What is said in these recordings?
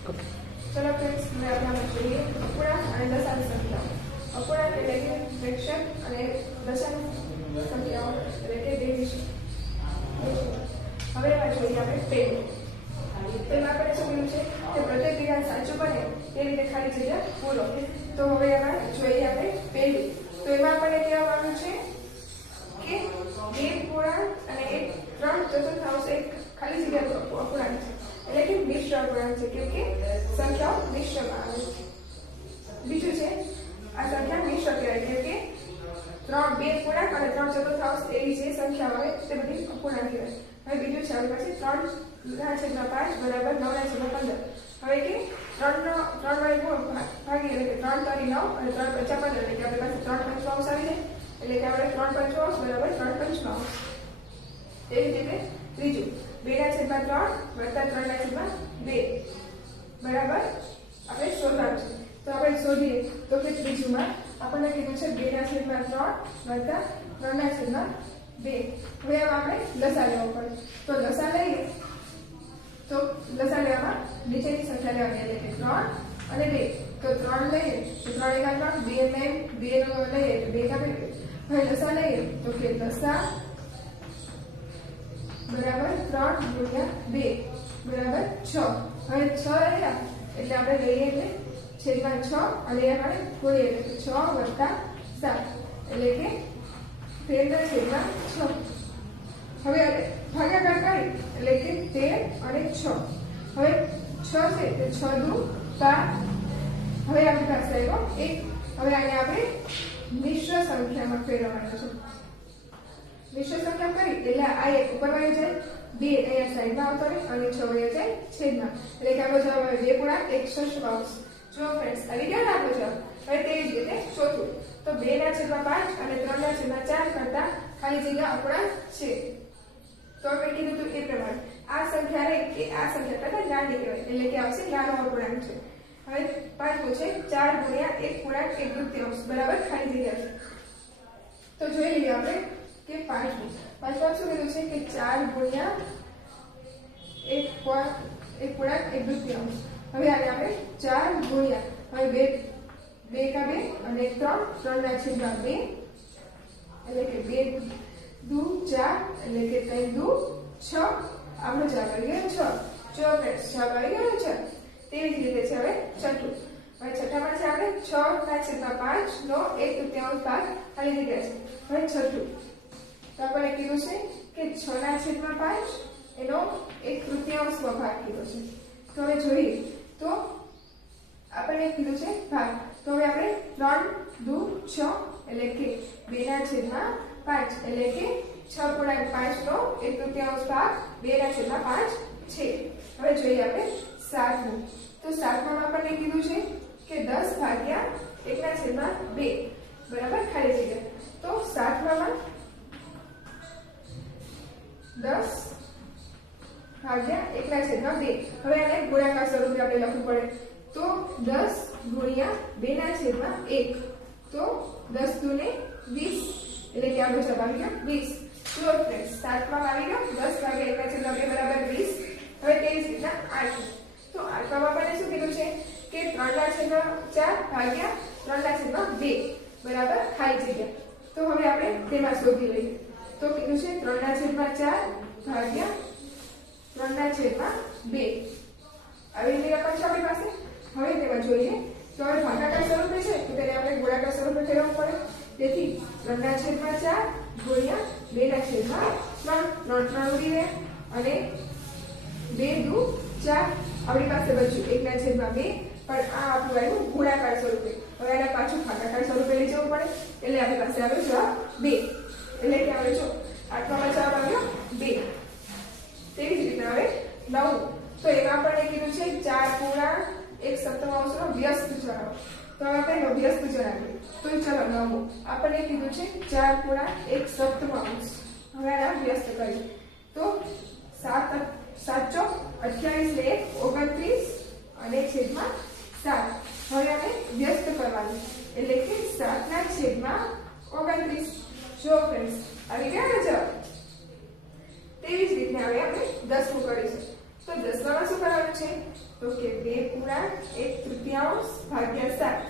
चलो फ्रेंड्स, હવે આપણે જોઈએ અપૂર્ણાંક અને દશાંશ સંખ્યાઓ. અપૂર્ણાંક એટલે કે ફ્રેક્શન અને દશાંશ સંખ્યાઓ એટલે કે ડિવિઝન. હવે એમાં જોઈએ આપણે પહેલું. તેમાં આપણે શું કર્યું છે કે પ્રત્યેક વિધાન સાચું બને તે રીતે ખાલી જગ્યા પૂરો. તો હવે એમાં જોઈએ આપણે પહેલું. તો એમાં આપણને કહેવાનું છે કે બે પૂર્ણાંક અને એક 3 ચતુર્થાંશ એક ખાલી જગ્યા અપૂર્ણાંક છે, એટલે કે મિશ્ર અપૂર્ણાંક છે, કેમ કે સંખ્યાઓ મિશ્રમાં આવે છે. બીજું છે આ સંખ્યા મિશ્ર કહેવાય, કેમ કે બે પૂર્ણાંક અને 3 ચતુર્થાંશ એવી જે સંખ્યાઓ આવે તે બધી અપૂર્ણાંક કહેવાય. હવે બીજું છે આપણી પાસે 3/5 બરાબર 9/15. હવે કે 3 વડે ગુણ ભાગી એટલે કે 3 તરી 9 અને 3 પંચા 15 એટલે કે આપણી પાસે 3 પંચાંશ આવી જાય, એટલે કે આપણે 3 પંચાંશ બરાબર 3 પંચાંશ. એવી રીતે ત્રીજું 2/3 વત્તા 3/2 બરાબર આપણે શોધવાનું છે. તો આપણે શોધીએ તો કે ત્રીજુંમાં આપણને કીધું છે 2/3 વત્તા 3/2. હવે આપણે લસા લેવો પડે. તો લસા લઈએ તો લસા લેવામાં નીચેની સંખ્યા લેવાની, એટલે કે 3 અને 2. તો 3 લઈએ તો 3 × 3 2 નો લઈએ તો 2 × 2. હવે લસા લઈએ તો કે લસા બરાબર 3 × 2 બરાબર 6. હવે 6 રહ્યા એટલે આપણે લઈએ એટલે છેદમાં 6 અને આપણે ખોલીએ એટલે 6 વત્તા 7 એટલે કે 13/6. હવે ભાગાકાર કરી એટલે કે 13 અને 6. હવે 6 છે તો 6 દુ 12. હવે આપણી પાસે આવ્યો 1. હવે આને આપણે મિશ્ર સંખ્યામાં ફેરવવાનો છે. મિશ્ર સંખ્યા કરી એટલે આ એક ઉપર વહી જાય, 2 અહીંયા સાઈડમાં આવતો રહે અને 6 વહી જાય છેદમાં, એટલે કે આપણો જવાબ આવે 2 પૂર્ણાંક 1/6. જો ફ્રેન્ડ્સ આવી ગયા ને આપણો જવાબ. હવે તેવી જ રીતે ચોથું તો 2/5 અને 3/4 કરતા ખાલી જગ્યા અપૂર્ણાંક છે. તો આપણે કીધું હતું એ પ્રમાણે આ સંખ્યા રે કે આ સંખ્યા કરતા નાની કહેવાય, એટલે કે આવશે નાનો અપૂર્ણાંક છે. હવે પાંચમું છે 4 × 1 પૂર્ણાંક 1/3 બરાબર ખાલી જગ્યા છે. તો જોઈ લઈએ આપણે કે પાંચમું શું કીધું છે કે 4 × 1 પૂર્ણાંક 1/3. હવે આને આપણે 4 ગુણ્યા હવે 2 × 2 અને 3/2 એટલે કે 2 દુ 4 એટલે કે 3 દુ 6. આપણો જવાબ આવી ગયો 6. જો ફ્રેન્ડ્સ જવાબ આવી ગયો 6. તેવી જ રીતે છે હવે છઠ્ઠું. હવે છઠ્ઠામાં છે આપણે 6/5 નો 1/3 ભાગ ખાલી જગ્યા છે. હવે છઠ્ઠું તો આપણે કીધું છે કે 6/5 એનો 1/3 ભાગ કીધો છે. તો હવે જોઈએ તો આપણને કીધું છે ભાગ. તો હવે આપણે 3 દુ 6 એટલે કે 2/5 એટલે કે 6/5 નો 1/3 ભાગ 2/5 છે. હવે જોઈએ આપણે સાતમું. તો સાતમામાં આપણને કીધું છે કે 10/1/2 બરાબર ખાલી જગ્યા. તો સાતમામાં 10/1/2. હવે આને ગુણાકાર સ્વરૂપે આપણે લખવું પડે. તો 10 × 2/1. તો 10 દુ ને 20 એટલે કે આપણો જવાબ આવી ગયો 20. જો ફ્રેન્ડ્સ સાતમાં આવી ગયો 10/1/2 બરાબર 20. હવે તેવી જ રીતના આઠમું. તો આઠમાં આપણને શું કીધું છે કે 3/4 ભાગ્યા 3/2 બરાબર ખાલી જગ્યા. તો હવે આપણે તેમાં શોધી લઈએ. તો કીધું છે 3/4 ભાગ્યા 3/2 આવી જગ્યા પણ છે આપણી પાસે. હવે તેમાં જોઈએ તો હવે ભાગાકાર સ્વરૂપે છે તો તેને આપણે ગોળાકાર સ્વરૂપે ફેરવવું પડે. તેથી 3/4 ગુણ્યા 2/3 3 ઉડી રહે અને 2 દુ 4 આપણી પાસે બચ્યું 1/2. પણ આ આપણું આવ્યું ગુણાકાર સ્વરૂપે. હવે આને પાછું ભાગાકાર સ્વરૂપે લઈ જવું પડે, એટલે આપણી પાસે આવ્યો જવાબ 2. એટલે કે આપણે જો આઠમાં જવાબ આવ્યો 2. તેવી જ રીતે હવે 9. તો એમાં આપણને કીધું છે 4 પૂર્ણાંક 1/7 નો વ્યસ્ત જણાવો. તો હવે આપણે એનો વ્યસ્ત જણાવીએ. તો ચલો 9 આપણને કીધું છે 4 પૂર્ણાંક 1/7. હવે આના વ્યસ્ત કરીએ તો 7 × 28 29 અને છેદમાં 7. હવે આને વ્યસ્ત કરવાનું એટલે કે 7/29. જો ફ્રેન્ડ્સ આવી ગયા ને જવાબ. તેવી જ રીતે હવે આપણે 10મું કરીશું. તો 10માં શું કરવાનું છે તો કે 2 પૂર્ણાંક 1/3 ભાગ્યા 7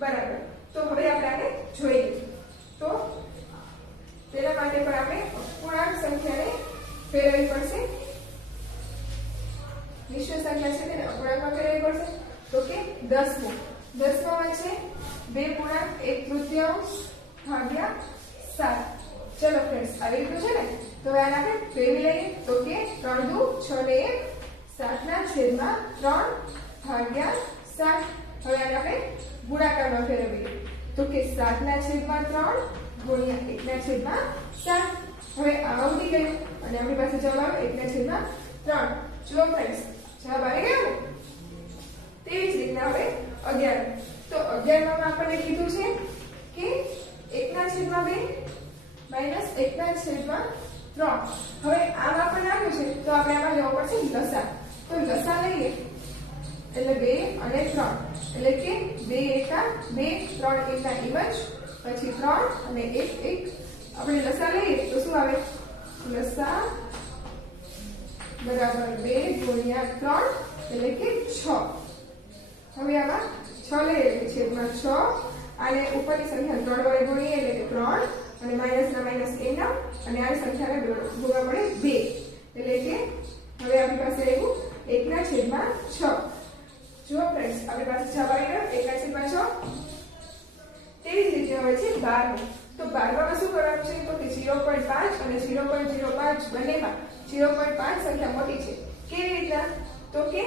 બરાબર. તો હવે આપણે આને જોઈએ. તો તેના માટે પણ આપણે પૂર્ણાંક સંખ્યાને ફેરવવી પડશે. વિશ્વ સંખ્યા છે તેને અપૂર્ણાંકમાં ફેરવવી પડશે. તો કે 10મો. 10માં છે 2 પૂર્ણાંક 1/3 ભાગ્યા 7. ચલો ફ્રેન્ડ્સ, આવી રીતનું છે ને. તો હવે આને આપણે ફેરવી લઈએ. તો કે 3 દુ 6 ને 1 7/3 ભાગ્યા 7. હવે આને આપણે ગુણાકારમાં ફેરવીએ. તો કે 7/3 ગુણ્યા 1/7. હવે આમાં ઉડી ગયું અને આપણી પાસે જવાબ આવે 1/3. જો ફ્રેન્ડ્સ, જવાબ આવી ગયો ને. તેવી જ રીતના હવે 11. તો 11માં આપણને કીધું છે કે 1/2 માઇનસ 1/3. હવે આમ આપણને આપ્યું છે તો આપણે આમાં લેવો પડશે લસા. તો લસા લઈએ એટલે 2 અને 3 એટલે કે 2 એકા 2 3 એકા એમ જ પછી 3 અને 1 આપણે લસા લઈએ તો શું આવે? લસા બરાબર 2 ગુણ્યા 3 એટલે કે 6. હવે આમાં 6 લઈએ એટલે છેદમાં 6 અને ઉપરની સંખ્યા 3 વડે ગુણીએ એટલે કે 3 અને માઇનસ ના માઇનસ એના અને આ સંખ્યાને ગુણવા પડે 2 એટલે કે હવે આપણી પાસે આવ્યું 1/6. જો ફ્રેન્ડ્સ, આપણી પાસે જવાબ આવી ગયો 1/6. તેવી જ રીતે હવે છે 12. તો 12માં શું કરવાનું છે? તો કે 0.5 અને 0.05 બંનેમાં 0.5 સંખ્યા મોટી છે. કેવી રીતના? તો કે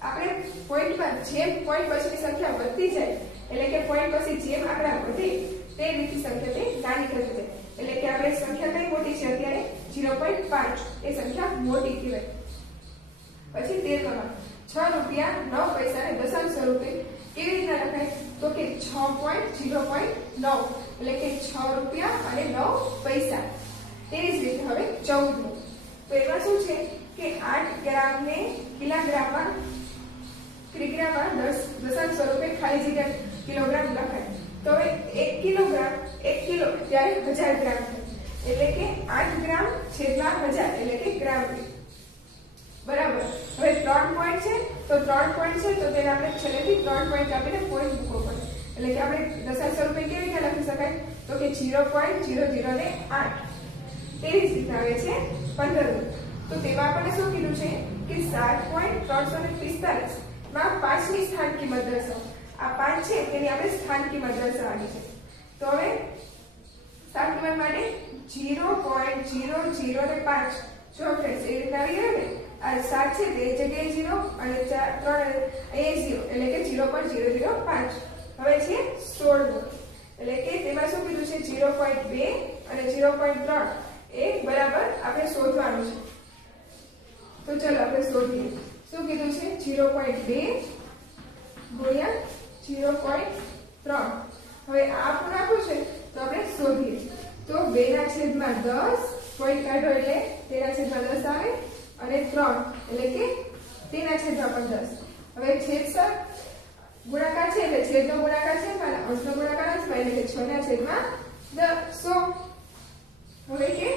આપણે પોઈન્ટમાં જેમ પોઈન્ટ પછીની સંખ્યા વધતી જાય એટલે કે પોઈન્ટ પછી જેમ આંકડા વધે તે રીતે સંખ્યા તે નાની થતી જાય. એટલે કે આપણે સંખ્યા કઈ મોટી છે અત્યારે? 0.5. એ સંખ્યા મોટી કહેવાય. પછી 13માં 6 રૂપિયા 9 પૈસાને દશાંશ સ્વરૂપે કેવી રીતના લખાય? તો કે 6.0.9 એટલે કે 6 રૂપિયા અને 9 પૈસા. તેવી જ રીતે હવે 14મું. તો એમાં શું છે કે 8 ગ્રામને કિલોગ્રામમાં દશાંશ સ્વરૂપે ખાલી જગ્યા કિલોગ્રામ લખાય. તો હવે 1 કિલોગ્રામ 1 કિલો ત્યારે 1000 ગ્રામ થાય. એટલે કે 8 ગ્રામ છેદમાં 1000 એટલે કે ગ્રામ. બરાબર. હવે 3 પોઈન્ટ છે તો 3 પોઈન્ટ છે તો તેને આપણે છેલ્લેથી 3 પોઈન્ટ આપીને પોઈન્ટ મૂકવો પડે. એટલે કે આપણે દશાંશ સ્વરૂપે કેવી રીતે લખી શકાય? તો કે 0.00 ને 8. તેવી જ રીતે આવે છે 15. તો તેમાં આપણને શું કીધું છે કે 7.345 માં 5ની સ્થાન કિંમત દર્શાવો. આ 5 છે તેની આપણે સ્થાન કિંમત દર્શાવવાની છે. તો હવે સ્થાન કિંમત માટે 0.005 જો ફ્રેન્ડ્સ એ રીતે આવી ગયો ને. આ 7 છે તે જગ્યાએ 0 અને 3 અહીંયા 0 એટલે કે 0.005. હવે છે 16. એટલે કે તેમાં શું કીધું છે 0.2 અને 0.3 એ બરાબર આપણે શોધવાનું છે. તો ચાલો આપણે શોધીએ. શું કીધું છે? 0.2 ગુણ્યા 0.3. હવે આ પૂર્ણાંકો છે તો આપણે શોધીએ. તો 2/10 પોઈન્ટ કાઢો એટલે 2/10 આવે અને 3 એટલે કે 3/10. હવે છેદ ગુણાકાર છે એટલે છેદનો ગુણાકાર છે અને અંશનો ગુણાકાર અંશમાં એટલે કે 6/100. હવે કે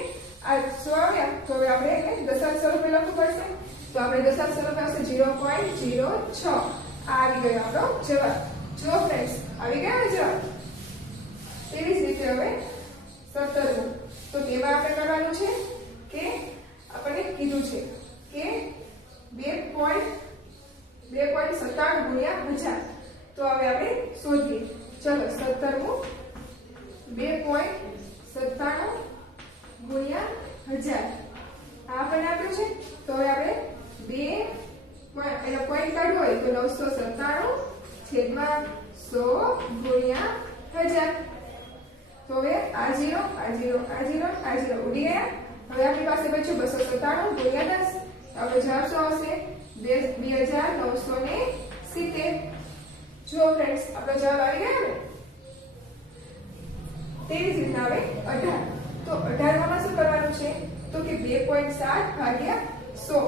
આ 100 આવ્યા તો હવે આપણે દશાંશ સ્વરૂપે લખવું પડશે. તો આપણે દશાંશ સ્વરૂપે આવશે 0.06. આ આવી ગયો આપણો જવાબ. જો ફ્રેન્ડ્સ, આવી ગયા ને જવાબ. તેવી જ રીતે હવે 17. તો તેમાં આપણે કરવાનું છે કે આપણને કીધું છે કે 2.97 ગુણ્યા 1000. તો હવે આપણે શોધીએ. ચલો 17મું 2.97 ગુણ્યા 1000 આ આપણને આપ્યું છે. તો હવે આપણે 2 એનો પોઈન્ટ કાઢવો હોય તો 997 છેદમાં 100 ગુણ્યા 1000. તો હવે આ 0 આ 0 આ 0 આ 0 ઉડી ગયા. હવે આપણી પાસે બચ્યું 297 ગુણ્યા 10. આપણે જવાબ શું આવશે? 2970. જો ફ્રેન્ડ્સ, આપણો જવાબ આવી ગયો ને. તેવી જ રીતના હવે 18. તો 18માં શું કરવાનું છે? તો કે 2.7 ભાગ્યા 100.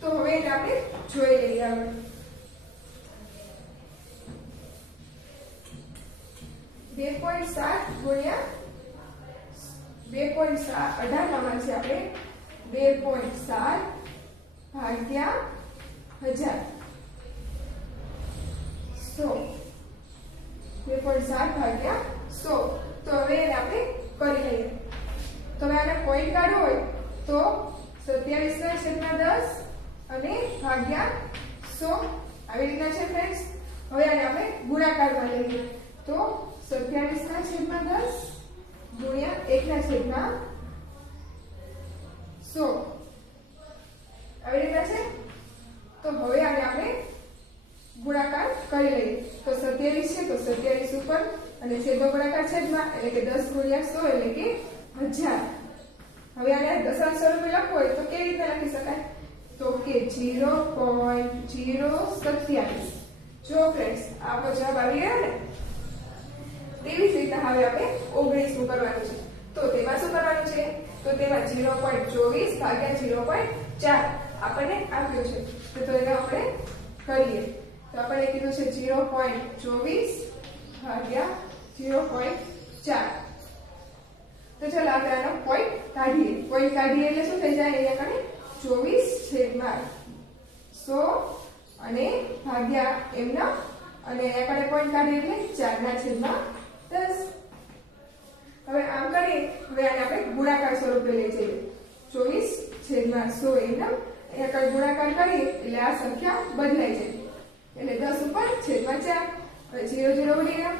તો હવે એને આપણે જોઈ લઈએ. આગળ 2.7 ગુણ્યા 18માં છે આપણે 2.7 ભાગ્યા 1000. 7 ભાગ્યા 100. તો હવે એને આપણે કરી લઈએ. તો હવે આને પોઈન્ટ કાઢવો હોય તો 27/10 અને ભાગ્યા 100 આવી રીતના છે ફ્રેન્ડ્સ. હવે આને આપણે ગુણાકારમાં લઈએ તો 27/10 ગુણ્યા 1/100 આવી રીતના છે. તો હવે આને આપણે ગુણાકાર કરી લઈએ. તો 27 છે તો 27 ઉપર અને છેદનો ગુણાકાર છેદમાં એટલે કે 10 ગુણ્યા 100 એટલે કે 1000. હવે આને દશાંશ સ્વરૂપે લખવું હોય તો કેવી રીતે લખી શકાય? તો કે 0.027. જો ફ્રેન્ડ્સ આપણો જવાબ આવી ગયો ને. તેવી જ રીતે હવે આપણે 19 નું કરવાનું છે. તો તેમાં શું કરવાનું છે? તો તેમાં 0.24 ભાગ્યા 0.4 આપણને આપ્યું છે. તો એને આપણે કરીએ. તો આપણે કીધું છે 0.24 ભાગ્યા 0.4. તો ચાલો આપણે આનો પોઈન્ટ કાઢીએ. પોઈન્ટ કાઢીએ એટલે શું થઈ જાય? અહીંયા કને 24/100 અને ભાગ્યા એમના અને અહીંયા કને પોઈન્ટ કાઢીએ એટલે 4/10. હવે આમ કરીએ. હવે આને આપણે ગુણાકાર સ્વરૂપે લઈ જઈએ. 24/100 એમના અહીંયા કને ગુણાકાર કરીએ એટલે આ સંખ્યા બદલાઈ જાય. એટલે 10 ઉપર છેદમાં 4. હવે 0 0 ઉડી ગયા.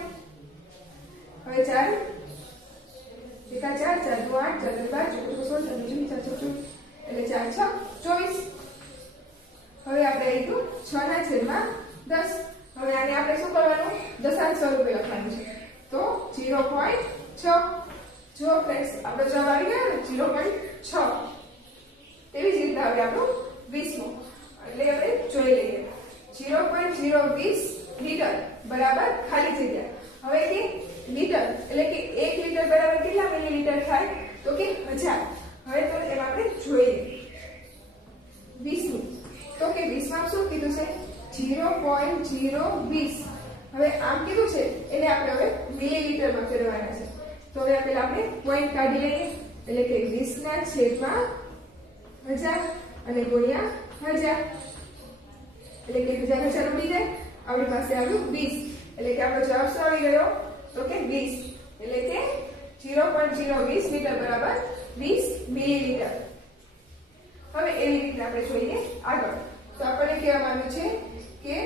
હવે 4 એકા 4 4 દુ 8 4 દુ 12 4 દુ 16 4 દુ 24 એટલે 4 6 24. હવે આપણે લીધું 6/10. હવે આને આપણે શું કરવાનું? દશાંશ સ્વરૂપે લખવાનું છે. તો 0.6. જો ફ્રેન્ડ્સ આપણો જવાબ આવી ગયો ને 0.6. તેવી જ રીતે હવે આપણું 20મો એટલે આપણે જોઈ લઈએ. 0.020 લીટર બરાબર ખાલી જગ્યા. હવે કે લીટર એટલે કે 1 લીટર બરાબર કેટલા મિલીલીટર થાય? તો કે 1000. હવે તો એમાં આપણે જોઈએ 20 તો કે 20 માં શું કીધું છે? 0.020. હવે આમ કીધું છે એને આપણે હવે મિલીલીટરમાં ફેરવવાના છે. તો હવે પહેલા આપણે પોઈન્ટ કાઢી લઈએ. એટલે કે 20/1000 અને ગુણ્યા 1000 એટલે કે 1000 ઉડી જાય. આપણી પાસે આવ્યું 20 એટલે કે આપણો જવાબ શું આવી ગયો? તો કે 20 એટલે કે 0.020 લીટર બરાબર 20 મિલીલીટર. હવે એવી રીતે આપણે જોઈએ આગળ. તો આપણે કહેવાનું છે કે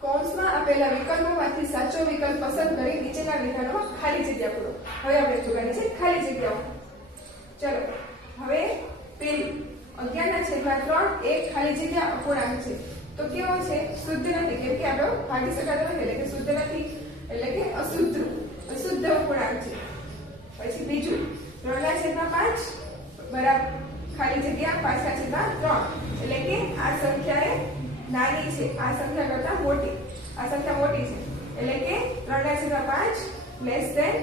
કૌંસમાં આપેલા વિકલ્પોમાંથી સાચો વિકલ્પ પસંદ કરી નીચેના વિધાનોમાં ખાલી જગ્યા પૂરો. હવે આપણે જોવાની છે ખાલી જગ્યાઓ. ચલો હવે પેલી 11/3 એક ખાલી જગ્યા અપૂર્ણાંક છે. તો કેવો છે? શુદ્ધ નથી. કેમ કે આપણો ભાગી શકાતો નથી એટલે કે શુદ્ધ નથી એટલે કે અશુદ્ધ અપૂર્ણાંક છે. પછી બીજું 3/5 બરાબર ખાલી જગ્યા 5/3 એટલે કે આ સંખ્યા એ નાની છે. આ સંખ્યા કરતા મોટી. આ સંખ્યા મોટી છે એટલે કે 3/5 લેસ ધેન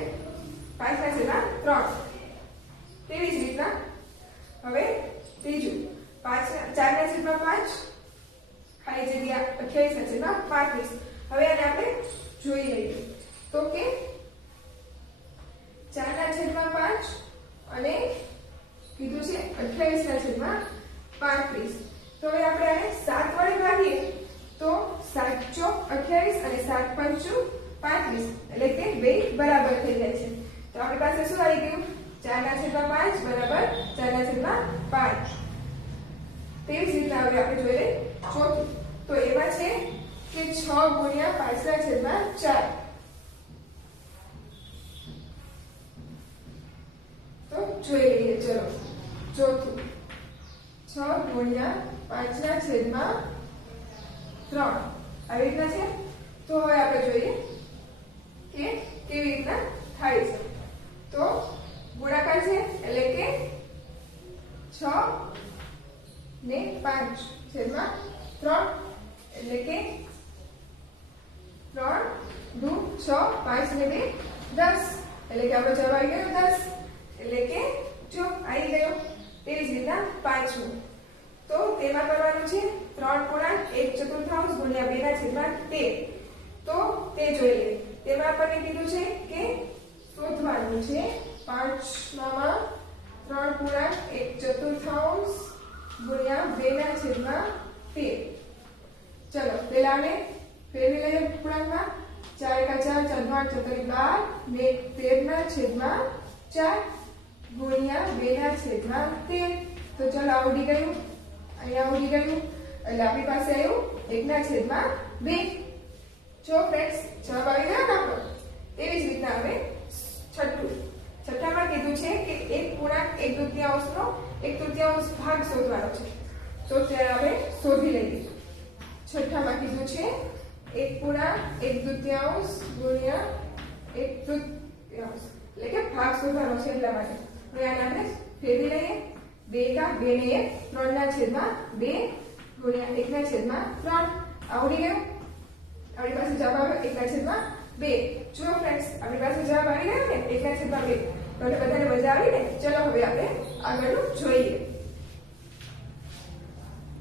5/3. તેવી જ રીતના હવે ત્રીજું 4/5 ખાલી જગ્યા 28/35. હવે આને આપણે જોઈ લઈએ. તો કે 4/5 અને કીધું છે 28/35. તો હવે આપણે આને 7 વડે ભાગીએ તો 7 ચોક 28 અને 7 પંચું 35 એટલે કે બે બરાબર થઈ જાય છે. તો આપણી પાસે શું આવી ગયું? 4/5 બરાબર 4/5. તેવી જ રીતે હવે આપણે જોઈએ ચોથું. તો એમાં છે કે 6 ગુણ્યા 5/4. તો જોઈ લઈએ. ચલો ચોથું 6 ગુણ્યા 5/3 આવી રીતના છે. તો હવે આપણે જોઈએ કે કેવી રીતના થાય છે. તો ગુણાકાર છે એટલે કે 6 ને 5/3 એટલે કે 3 દુ 6 5 ને 2 10 એટલે કે આપણો જવાબ આવી ગયો 10 એટલે કે જો આવી ગયો. તેવી જ રીતના પાંચમું. તો તેમાં કરવાનું છે 3/1/4 ગુણ્યા 2/13. તો તે જોઈ લઈએ. તેમાં આપણને કીધું છે કે શોધવાનું છે 5માં 3/1/4 ગુણ્યા 2/13. ચલો પેલા અમે ફેરવી લઈએ પૂર્ણાંકમાં 4 એકા 4, 4 દુ 8, 4 12 ને 13 ના છેદમાં 4 ગુણ્યા 2 ના છેદમાં 13. તો ચાલો આવડી ગયું, અહીંયા આવડી ગયું એટલે આપણી પાસે આવ્યું 1 ના છેદમાં 2. જો ફ્રેન્ડ્સ જવાબ આવી ગયો ને આપણો. તેવી જ રીતના હવે છઠ્ઠામાં કીધું છે કે એક પૂર્ણાંક 1/3 ભાગ શોધવાનો છે. તો ત્યારે આપણે શોધી લઈએ. છઠ્ઠામાં કીધું છે એક પૂર્ણાંક 1/3 ગુણ્યા 1/3 એટલે કે ભાગ શોધવાનો છે એટલા માટે. હવે આને આપણે ફેરવી લઈએ. 2 એકા 2 ને 1, 3 ના છેદમાં 2 ગુણ્યા 1 ના છેદમાં 3. આવડી ગયું. આપણી પાસે જવાબ આવે 1 ના છેદમાં 2. જો ફ્રેન્ડ્સ આપણી પાસે જવાબ આવી ગયો ને 1 ના છેદમાં 2. તો બધાને મજા આવી ને. ચલો હવે આપણે આગળનું જોઈએ.